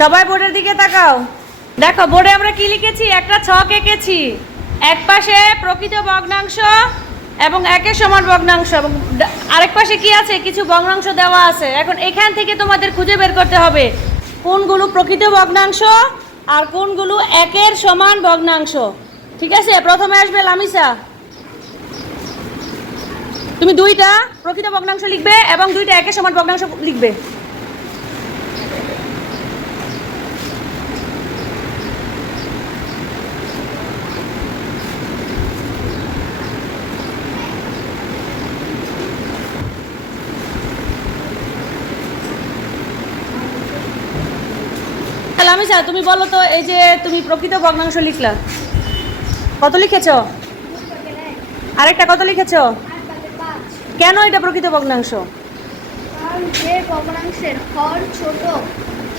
সবাই বোর্ডের দিকে তাকাও। দেখো বোর্ডে আমরা কি লিখেছি, একটা ছক এঁকেছি। এক পাশে প্রকৃত ভগ্নাংশ এবং একের সমান ভগ্নাংশ, এবং আরেক পাশে কি আছে, কিছু ভগ্নাংশ দেওয়া আছে। এখন এখান থেকে তোমাদের খুঁজে বের করতে হবে কোনগুলো প্রকৃত ভগ্নাংশ আর কোনগুলো একের সমান ভগ্নাংশ। ঠিক আছে, প্রথমে আসবে লামিসা। তুমি দুইটা প্রকৃত ভগ্নাংশ লিখবে এবং দুইটা একের সমান ভগ্নাংশ লিখবে। লামিসা তুমি বলো তো, এই যে তুমি প্রকৃত ভগ্নাংশ লিখলা, কত লিখেছ? আরেকটা কত লিখেছ? কেন এটা প্রকৃত ভগ্নাংশ? যে ভগ্নাংশের হর ছোট,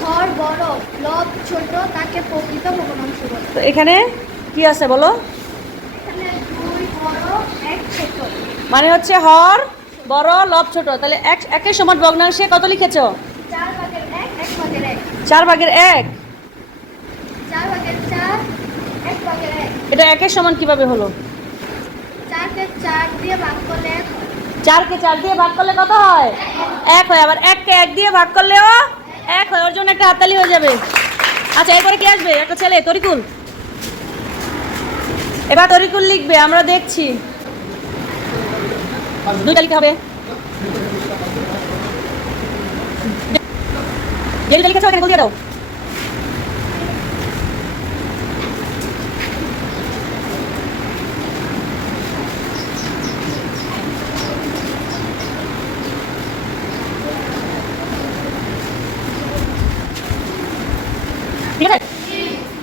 হর বড়, লব ছোট তাকে প্রকৃত ভগ্নাংশ বলে। তো এখানে কি আছে বলো? এখানে 2 বড় 1 ছোট, মানে হচ্ছে হর বড় লব ছোট। তাহলে একের সমান ভগ্নাংশে কত লিখেছ? 4 ভাগের 1 1 ভাগের 1, 4 ভাগের 1। 4 ভাগের 4 1 ভাগের 1। এটা একের সমান কিভাবে হলো? 4 কে 4 দিয়ে ভাগ করলে 1 হয়। 4 কে 4 দিয়ে ভাগ করলে কত হয়? 1 হয়। আবার 1 কে 1 দিয়ে ভাগ করলেও 1 হয়। ওর জন্য একটা হাততালি হয়ে যাবে। আচ্ছা, এরপরে কি আসবে? একটা ছেলে, তরিকুল। এবার তরিকুল লিখবে, আমরা দেখছি। দুইটা লিখতে হবে। যেটা লিখেছো এখানে গোল দিয়ে দাও। ঠিক আছে,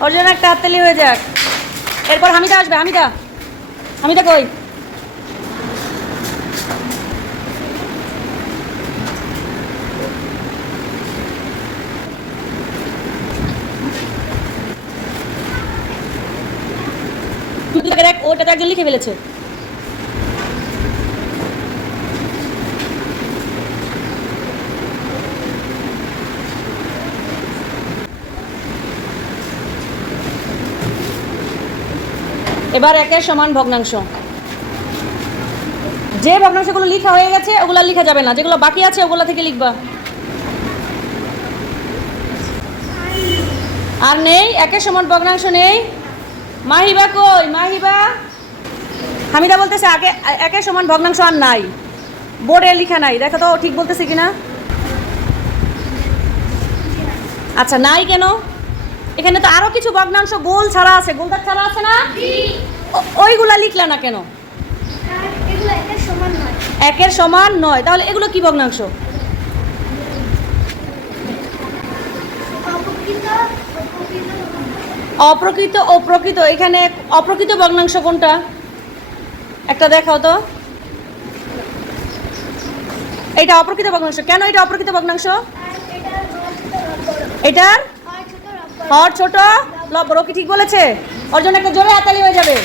ওর জন্য একটা হাততালি হয়ে যাক। এরপর হামিদা আসবে। হামিদা, হামিদা কই? ওটা তো একজন লিখে ফেলেছে। এবার একের সমান ভগ্নাংশ। যে ভগ্নাংশগুলো লেখা হয়ে গেছে ওগুলা লেখা যাবে না, যেগুলো বাকি আছে ওগুলা থেকে লিখবা। আর নেই একের সমান ভগ্নাংশ নেই। মাহিবা কই? মাহিবা। হামিদা বলতেছে আগে একের সমান ভগ্নাংশ আর নাই, বোর্ডে লেখা নাই। দেখো তো ঠিক বলতেছে কিনা। আচ্ছা, নাই কেন? এখানে তো আরো কিছু ভগ্নাংশ গোল ছাড়া আছে, গোলদার ছাড়া আছে না? ওইগুলা লিখলা না কেন? এগুলো একের সমান নয়। একের সমান নয়, তাহলে এগুলো কি ভগ্নাংশ? অপ্রকৃত ও প্রকৃত। এখানে অপ্রকৃত ভগ্নাংশ কোনটা একটা দেখাও তো। এটা অপ্রকৃত ভগ্নাংশ। কেন এটা অপ্রকৃত ভগ্নাংশ? এটার হর ছোট লব বড়। কি ঠিক বলেছে? ওর জন্য একটা জোরে হাততালি হয়ে যাবে।